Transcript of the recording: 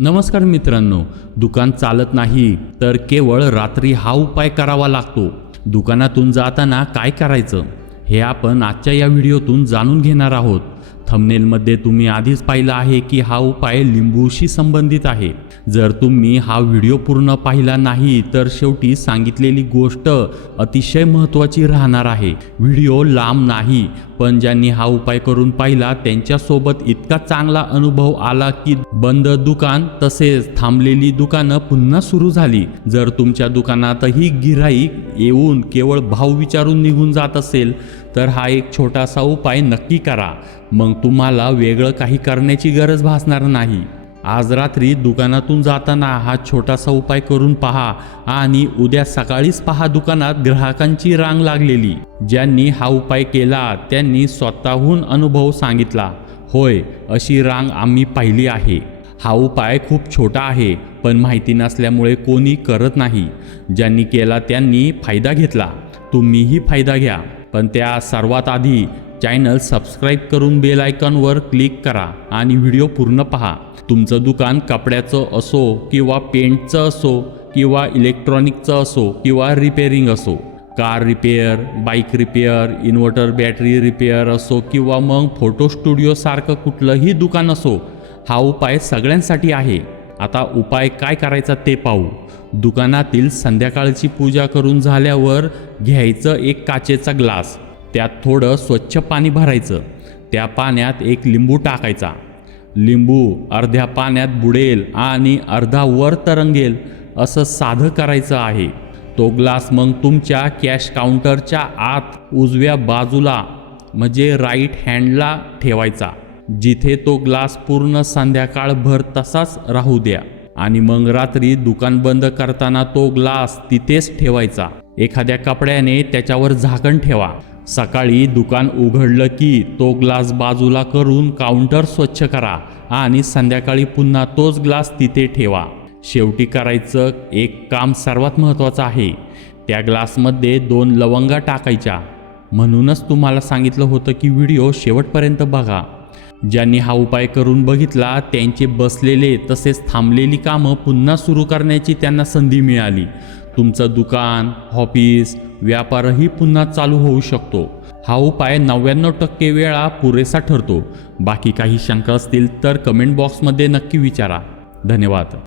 नमस्कार मित्रांनो दुकान चालत नाही तर केवळ रात्री हा उपाय करावा लागतो. दुकानातून जाताना काय करायचं? हे आपण आजच्या या व्हिडिओतून जाणून घेणार आहोत. थंबनेलमध्ये तुम्ही आधीच पाहिलं आहे की हा उपाय लिंबूशी संबंधित आहे. जर तुम्ही हा व्हिडिओ पूर्ण पाहिला नाही तर शेवटी सांगितलेली गोष्ट अतिशय महत्त्वाची राहणार आहे. व्हिडिओ लांब नाही पण ज्यांनी हा उपाय करून पाहिला त्यांच्यासोबत इतका चांगला अनुभव आला की बंद दुकान तसेच थांबलेली दुकानं पुन्हा सुरू झाली. जर तुमच्या दुकानातही गिराईक येऊन केवळ भाव विचारून निघून जात असेल तर हा एक छोटासा उपाय नक्की करा. मग तुम्हाला वेगळं काही करण्याची गरज भासणार नाही. आज रात्री दुकानातून जाताना हा छोटासा उपाय करून पहा आणि उद्या सकाळीच पहा दुकानात ग्राहकांची रांग लागलेली. ज्यांनी हा उपाय केला त्यांनी स्वतःहून अनुभव सांगितला. होय अशी रांग आम्ही पाहिली आहे. हा उपाय खूप छोटा आहे पण माहिती नसल्यामुळे कोणी करत नाही. ज्यांनी केला त्यांनी फायदा घेतला. तुम्हीही फायदा घ्या. पण त्या सर्वात आधी चॅनल सबस्क्राईब करून बेल आयकॉनवर क्लिक करा आणि व्हिडिओ पूर्ण पहा. तुमचं दुकान कपड्याचं असो किंवा पेंटचं असो किंवा इलेक्ट्रॉनिकचं असो किंवा रिपेअरिंग असो car repair bike repair inverter battery repair असो किंवा मग फोटो स्टुडिओसारखं कुठलंही दुकान असो हा उपाय सगळ्यांसाठी आहे. आता उपाय काय करायचा ते पाहू. दुकानातील संध्याकाळची पूजा करून झाल्यावर घ्यायचं एक काचेचा ग्लास. त्यात थोडं स्वच्छ पाणी भरायचं. त्या पाण्यात एक लिंबू टाकायचा. लिंबू अर्ध्या पाण्यात बुडेल आणि अर्धा वर तरंगेल असं साधं करायचं आहे. तो ग्लास मग तुमच्या कॅश काउंटरच्या आत उजव्या बाजूला म्हणजे राईट हँडला ठेवायचा. जिथे तो ग्लास पूर्ण संध्याकाळभर तसाच राहू द्या. आणि मग रात्री दुकान बंद करताना तो ग्लास तिथेच ठेवायचा. एखाद्या कपड्याने त्याच्यावर झाकण ठेवा. सकाळी दुकान उघडलं की तो ग्लास बाजूला करून काउंटर स्वच्छ करा आणि संध्याकाळी पुन्हा तोच ग्लास तिथे ठेवा. शेवटी करायचं एक काम सर्वात महत्त्वाचं आहे. त्या ग्लासमध्ये दोन लवंगा टाकायच्या. म्हणूनच तुम्हाला सांगितलं होतं की व्हिडिओ शेवटपर्यंत बघा. ज्यांनी हा उपाय करून बघितला त्यांचे बसलेले तसेच थांबलेली कामं पुन्हा सुरू करण्याची त्यांना संधी मिळाली. तुमचं दुकान ऑफिस व्यापारही पुन्हा चालू होऊ शकतो. हा उपाय नव्याण्णव टक्के वेळा पुरेसा ठरतो. बाकी काही शंका असतील तर कमेंट बॉक्समध्ये नक्की विचारा. धन्यवाद.